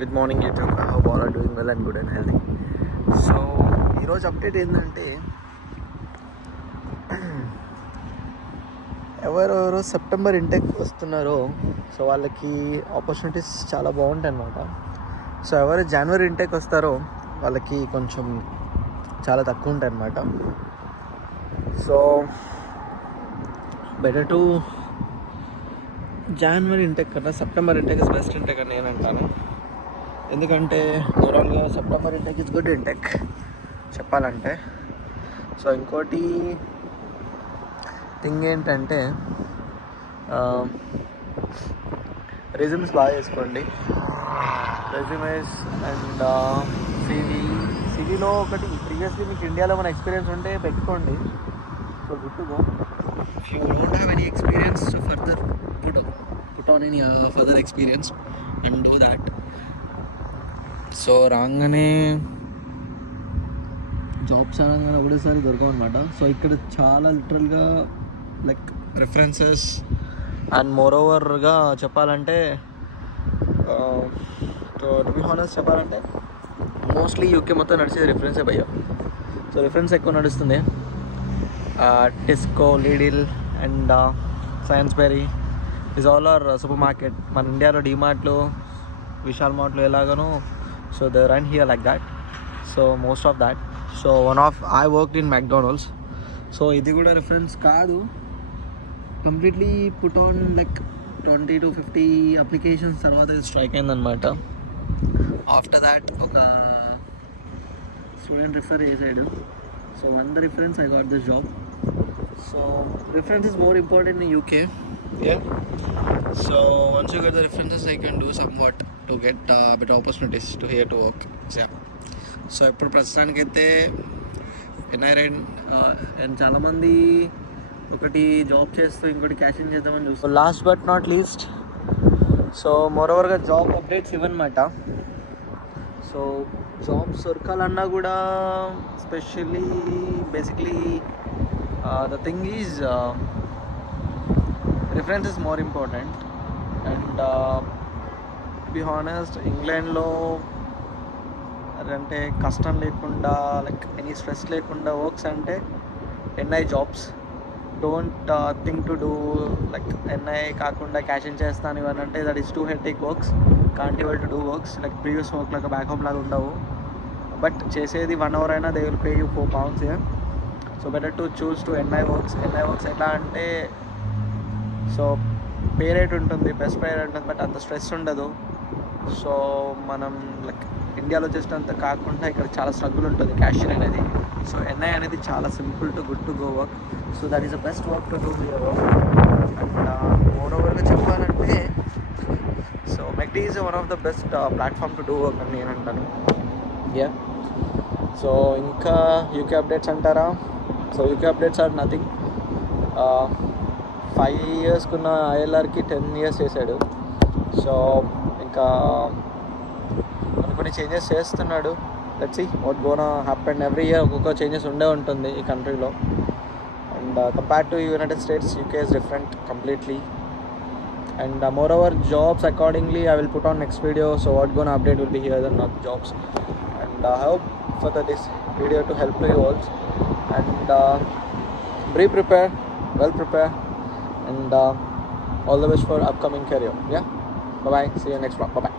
Good morning YouTube. How all are doing well and good and healthy. So ఈరోజు update ఏంటంటే, ఎవరెవరు September intake వస్తున్నారో so వాళ్ళకి opportunities చాలా బాగుంటాయి అన్నమాట. సో ఎవరు జనవరి ఇంటెక్ వస్తారో వాళ్ళకి కొంచెం చాలా తక్కువ ఉంటాయి అన్నమాట. So better to January intake కన్నా September intake is best intake అని నేను అంటాను. ఎందుకంటే ఓవరాల్గా September intake is good intake చెప్పాలంటే. సో ఇంకోటి థింగ్ ఏంటంటే, రెజ్యూమ్స్ బాగా చేసుకోండి. రెజ్యూమేస్ అండ్ సివీలో ఒకటి ప్రీవియస్లీ మీకు ఇండియాలో మన ఎక్స్పీరియన్స్ ఉంటే పెట్టుకోండి. So good to go. If you don't have any experience further put on any further experience and do that. So రాగానే జాబ్స్ అనగానే ఒకటేసారి దొరకవు అనమాట. సో ఇక్కడ చాలా లిటరల్గా లైక్ రిఫరెన్సెస్ అండ్ మోర్ ఓవర్గా చెప్పాలంటే, టు బి హానెస్ట్ చెప్పాలంటే మోస్ట్లీ యూకే మొత్తం నడిచేది రిఫరెన్సే భయ్య. సో రిఫరెన్స్ ఎక్కువ నడుస్తుంది. Tesco, Lidl and Sainsbury is all are supermarket. మన ఇండియాలో డిమార్ట్లు, విశాల్ మార్ట్లు ఎలాగనో, so they run here like that. So most of that. So I worked in McDonald's. So ఇది కూడా రిఫరెన్స్ కాదు, completely put on like 20 to 50 applications తర్వాత ఇది స్ట్రైక్ అయిందనమాట. ఆఫ్టర్ దాట్ ఒక స్టూడెంట్ రిఫర్ చేసాడు. So one the reference I got this job. So reference is more important in UK. Yeah. So once you get the references, I can do somewhat to get better opportunities to here to work. Yeah. So ఇప్పుడు ప్రస్తుతానికైతే NI and చాలామంది ఒకటి జాబ్ చేస్తూ ఇంకోటి cash in చేద్దామని చూస్తాం. Last but not least, so మోరోవర్గా job updates ఇవన్నమాట. సో జాబ్స్ దొరకాలన్నా కూడా specially basically the thing is reference is more important. And to be honest, ఇంగ్లాండ్లో అంటే కష్టం లేకుండా లైక్ ఎనీ స్ట్రెస్ లేకుండా వర్క్స్ అంటే NI jobs. Don't think to do like NI కాకుండా క్యాష్ ఇన్ చేస్తాను ఇవన్నీ అంటే that is too hectic works. Can't able to do works like previous work లాగా బ్యాక్ హోమ్ లాగా ఉండవు. బట్ చేసేది 1 hour అయినా they will pay you £4. So better to choose to NI works. NI works ఎలా అంటే, సో పే రేట్ ఉంటుంది, best pay rate ఉంటుంది, but అంత స్ట్రెస్ ఉండదు. సో మనం లైక్ ఇండియాలో చేసినంత కాకుండా ఇక్కడ చాలా స్ట్రగుల్ ఉంటుంది క్యాషియర్ అనేది. సో ఎన్ఐ అనేది చాలా simple to good to go work. So that is the best work to do here work. And more ఓవర్గా చెప్పాలంటే, so McD is one of the best platform to do work అని నేను అంటాను. Yeah. So ఇంకా UK updates అంటారా? So UK updates are nothing. 5 yearsకున్న ఐఎల్ఆర్కి 10 years చేశాడు. సో ఇంకా కొన్ని చేంజెస్ చేస్తున్నాడు. Let's see what gonna happen. Every year ఒక్కొక్క చేంజెస్ ఉండే ఉంటుంది ఈ కంట్రీలో. And compare to United States, UK is different completely. And moreover jobs accordingly I will put on next video. So what gonna update will be here then not jobs. And I hope for this video to help to you also. And be prepared, well prepared, and all the best for upcoming career. Yeah, bye bye, see you next vlog. Bye bye.